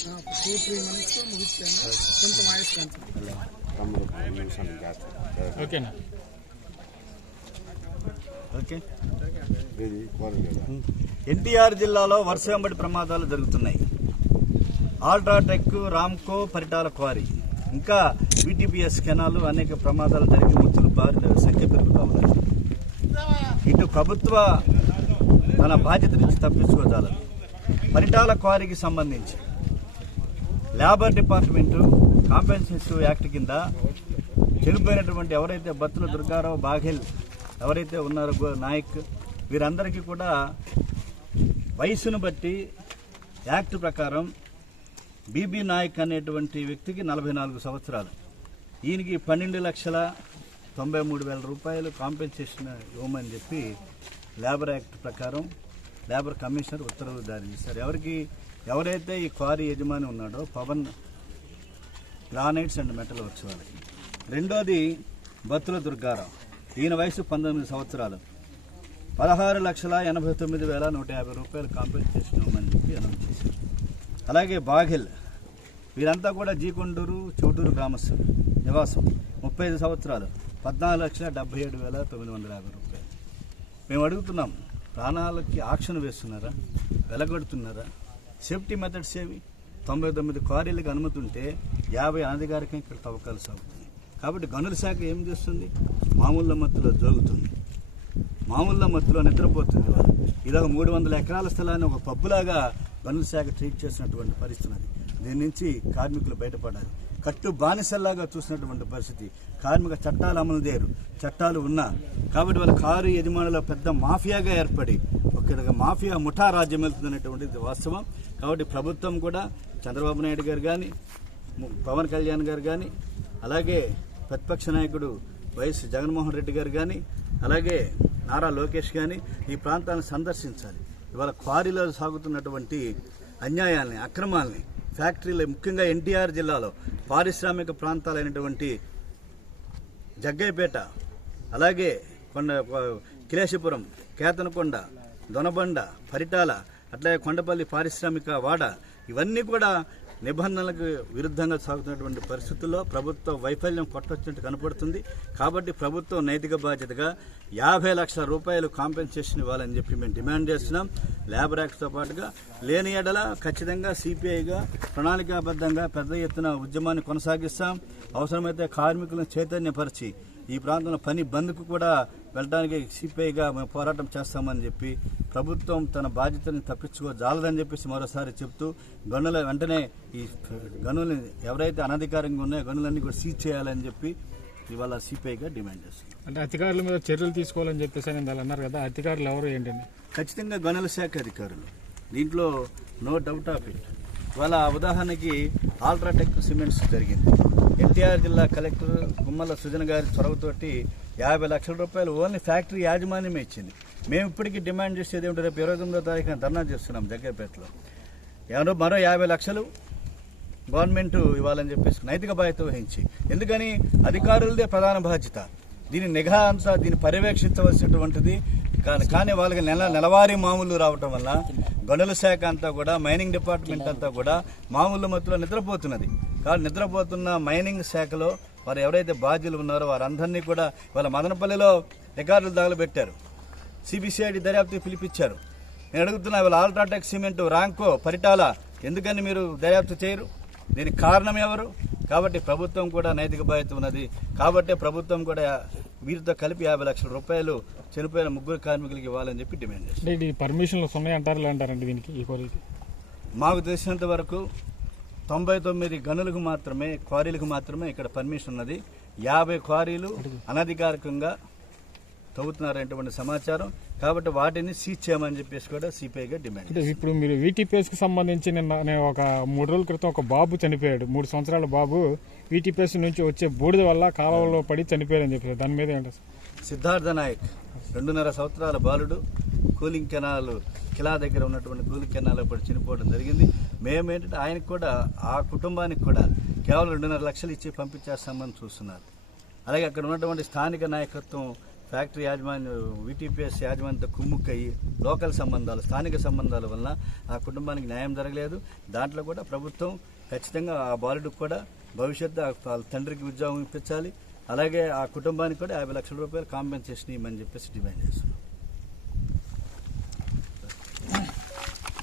2-3 months ముగించాను. కొంచెం voice ఓకేనా? ఓకే. ఎన్టీఆర్ జిల్లాలో వరుస వెంబడి ప్రమాదాలు జరుగుతున్నాయి. ఆల్ట్రాటెక్, రామ్కో, పరిటాల క్వారీ, ఇంకా బీటీపీఎస్ కెనాలు అనేక ప్రమాదాలు జరిగి మృతులు భారీ సంఖ్య పెరుగుతూ ఉన్నాయి. ఇటు ప్రభుత్వ తన బాధ్యత నుంచి తప్పించుకోగలదు. పరిటాల క్వారీకి సంబంధించి లేబర్ డిపార్ట్మెంటు కాంపెన్సేషన్ యాక్ట్ కింద చనిపోయినటువంటి ఎవరైతే బత్తుల దుర్గారావు, బాఘెల్ ఎవరైతే ఉన్నారో నాయక్, వీరందరికీ కూడా వయసును బట్టి యాక్ట్ ప్రకారం బీబీ నాయక్ అనేటువంటి వ్యక్తికి 44 సంవత్సరాలు, ఈయనకి 12,93,000 రూపాయలు కాంపెన్సేషన్ ఇవ్వమని చెప్పి లేబర్ యాక్ట్ ప్రకారం లేబర్ కమిషనర్ ఉత్తర్వులు జారీ చేశారు. ఎవరైతే ఈ క్వారీ యజమాని ఉన్నాడో Pavan granites and metal works వాళ్ళకి. రెండోది బత్తుల దుర్గారావు, ఈయన వయసు 19 సంవత్సరాలు, 16,89,150 రూపాయలు కాంపెన్సేషన్ ఇవ్వమని చెప్పి అనౌన్స్ చేశారు. అలాగే బాఘెల్, వీరంతా కూడా జీకొండూరు, చౌటూరు గ్రామస్తులు, నివాసం, 35 సంవత్సరాలు, 14,77,950 రూపాయలు. మేము అడుగుతున్నాం, ప్రాణాలకి ఆక్షన్ వేస్తున్నారా, వెలగొడుతున్నారా? సేఫ్టీ మెథడ్స్ ఏవి? 99 క్వారీలకు అనుమతి ఉంటే 50 అనధికారికంగా ఇక్కడ తవ్వకాలు సాగుతుంది. కాబట్టి గనుల శాఖ ఏం చేస్తుంది? మామూళ్ళ మత్తులో జోగుతుంది, మామూళ్ళ మత్తులో నిద్రపోతుంది. ఇదొక 300 ఎకరాల స్థలాన్ని ఒక పబ్బులాగా గనుల శాఖ ట్రీట్ చేసినటువంటి పరిస్థితి అది. దీని నుంచి కార్మికులు బయటపడాలి. కట్టు బానిసల్లాగా చూసినటువంటి పరిస్థితి. కార్మిక చట్టాలు అమలు చేయరు, చట్టాలు ఉన్నా. కాబట్టి వాళ్ళ కారు యజమానుల పెద్ద మాఫియాగా ఏర్పడి ఒక మాఫియా ముఠా రాజ్యం వెళ్తుందనేటువంటిది వాస్తవం. కాబట్టి ప్రభుత్వం కూడా చంద్రబాబు నాయుడు గారు కానీ, పవన్ కళ్యాణ్ గారు కానీ, అలాగే ప్రతిపక్ష నాయకుడు వైఎస్ జగన్మోహన్ రెడ్డి గారు కానీ, అలాగే నారా లోకేష్ కానీ ఈ ప్రాంతాలను సందర్శించాలి. ఇవాళ క్వారీలో సాగుతున్నటువంటి అన్యాయాల్ని, అక్రమాలని, ఫ్యాక్టరీలు, ముఖ్యంగా ఎన్టీఆర్ జిల్లాలో పారిశ్రామిక ప్రాంతాలైనటువంటి జగ్గయ్యపేట, అలాగే కిలేశపురం, కేతనకొండ, దొనబండ, పరిటాల, అట్లాగే కొండపల్లి పారిశ్రామిక వాడ, ఇవన్నీ కూడా నిబంధనలకు విరుద్ధంగా సాగుతున్నటువంటి పరిస్థితుల్లో ప్రభుత్వ వైఫల్యం కొట్టొచ్చినట్టు కనపడుతుంది. కాబట్టి ప్రభుత్వం నైతిక బాధ్యతగా 50 లక్షల రూపాయలు కాంపెన్సేషన్ ఇవ్వాలని చెప్పి మేము డిమాండ్ చేస్తున్నాం. లేబర్ యాక్ట్తో పాటుగా లేని ఎడల ఖచ్చితంగా సిపిఐగా ప్రణాళికాబద్ధంగా పెద్ద ఎత్తున ఉద్యమాన్ని కొనసాగిస్తాం. అవసరమైతే కార్మికులను చైతన్యపరిచి ఈ ప్రాంతంలో పని బంద్కు కూడా వెళ్ళడానికి సిపిఐగా మేము పోరాటం చేస్తామని చెప్పి ప్రభుత్వం తన బాధ్యతని తప్పించుకోజాలదని చెప్పేసి మరోసారి చెప్తూ గనుల వెంటనే ఈ గనుల్ని ఎవరైతే అనధికారంగా ఉన్నాయో గనులన్నీ కూడా సీజ్ చేయాలని చెప్పి ఇవాళ సిపిఐగా డిమాండ్ చేస్తుంది. అంటే అధికారుల మీద చర్యలు తీసుకోవాలని చెప్పేసి అన్నారు కదా, అధికారులు ఎవరు ఏంటండి? ఖచ్చితంగా గనుల శాఖ అధికారులు, దీంట్లో నో డౌట్ ఆఫ్ ఇట్. ఇవాళ ఉదాహరణకి ఆల్ట్రాటెక్ సిమెంట్స్ జరిగింది. ఎన్టీఆర్ జిల్లా కలెక్టర్ గుమ్మల సుజన గారి చొరవతోటి 50 లక్షల రూపాయలు ఓన్లీ ఫ్యాక్టరీ యాజమాన్యమే ఇచ్చింది. మేము ఇప్పటికీ డిమాండ్ చేసేది ఏమిటో, రేపు 29వ తారీఖున ధర్నా చేస్తున్నాం జగ్గయ్యపేటలో. మరో 50 లక్షలు గవర్నమెంట్ ఇవ్వాలని చెప్పేసి నైతిక బాధ్యత వహించి, ఎందుకని అధికారులదే ప్రధాన బాధ్యత, దీని నిఘా అంతా దీన్ని పర్యవేక్షించవలసినటువంటిది. కానీ వాళ్ళకి నెలవారీ మామూలు రావటం వల్ల గనుల శాఖ అంతా కూడా, మైనింగ్ డిపార్ట్మెంట్ అంతా కూడా మామూలు మత్తులో నిద్రపోతున్నది. కాబట్టి నిద్రపోతున్న మైనింగ్ శాఖలో వారు ఎవరైతే బాధ్యులు ఉన్నారో వారందరినీ కూడా వాళ్ళ మదనపల్లిలో రికార్డులు తగలబెట్టారు. సిబిసిఐడి దర్యాప్తు పిలిపించారు. నేను అడుగుతున్నా, వాళ్ళ ఆల్ట్రాటెక్ సిమెంట్, రాంకో, పరిటాల ఎందుకని మీరు దర్యాప్తు చేయరు? దీనికి కారణం ఎవరు? కాబట్టి ప్రభుత్వం కూడా నైతిక బాధ్యత ఉన్నది. కాబట్టి ప్రభుత్వం కూడా వీరితో కలిపి 50 లక్షల రూపాయలు చనిపోయిన 3 కార్మికులకి ఇవ్వాలని చెప్పి డిమాండ్ చేస్తారు. పర్మిషన్లు ఉన్నాయంటారండి దీనికి? ఈ కోరిక మాకు తెలిసినంత వరకు 99 గనులకు మాత్రమే, క్వారీలకు మాత్రమే ఇక్కడ పర్మిషన్ ఉన్నది. 50 క్వారీలు అనధికారికంగా తవ్వుతున్నారనేటువంటి సమాచారం. కాబట్టి వాటిని సీజ్ చేయమని చెప్పేసి కూడా సిపిఐగా డిమాండ్. ఇప్పుడు మీరు వీటీపీఎస్కి సంబంధించి నిన్న ఒక 3 రోజుల క్రితం ఒక బాబు చనిపోయాడు. 3 సంవత్సరాల బాబు వీటీపీఎస్ నుంచి వచ్చే బూడిద వల్ల కాలువలో పడి చనిపోయాడని చెప్పారు. దాని మీద ఏంటి? సిద్ధార్థ నాయక్ 2.5 సంవత్సరాల బాలుడు కూలింగ్ కెనాల్ కిలా దగ్గర ఉన్నటువంటి కూలింగ్ కెనాల్ పడి చనిపోవడం జరిగింది. మేమేంటంటే ఆయనకు కూడా, ఆ కుటుంబానికి కూడా కేవలం 2.5 లక్షలు ఇచ్చి పంపించేస్తామని చూస్తున్నారు. అలాగే అక్కడ ఉన్నటువంటి స్థానిక నాయకత్వం ఫ్యాక్టరీ యాజమాన్యం వీటీపీఎస్ యాజమాన్యంతో కుమ్ముక్కయ్యి లోకల్ సంబంధాలు, స్థానిక సంబంధాల వలన ఆ కుటుంబానికి న్యాయం జరగలేదు. దాంట్లో కూడా ప్రభుత్వం ఖచ్చితంగా ఆ బాలుడికి కూడా భవిష్యత్తు వాళ్ళ తండ్రికి ఉద్యోగం ఇప్పించాలి. అలాగే ఆ కుటుంబానికి కూడా 50 లక్షల రూపాయలు కాంపెన్సేషన్ ఇవ్వమని చెప్పేసి డిమాండ్ చేస్తున్నాం.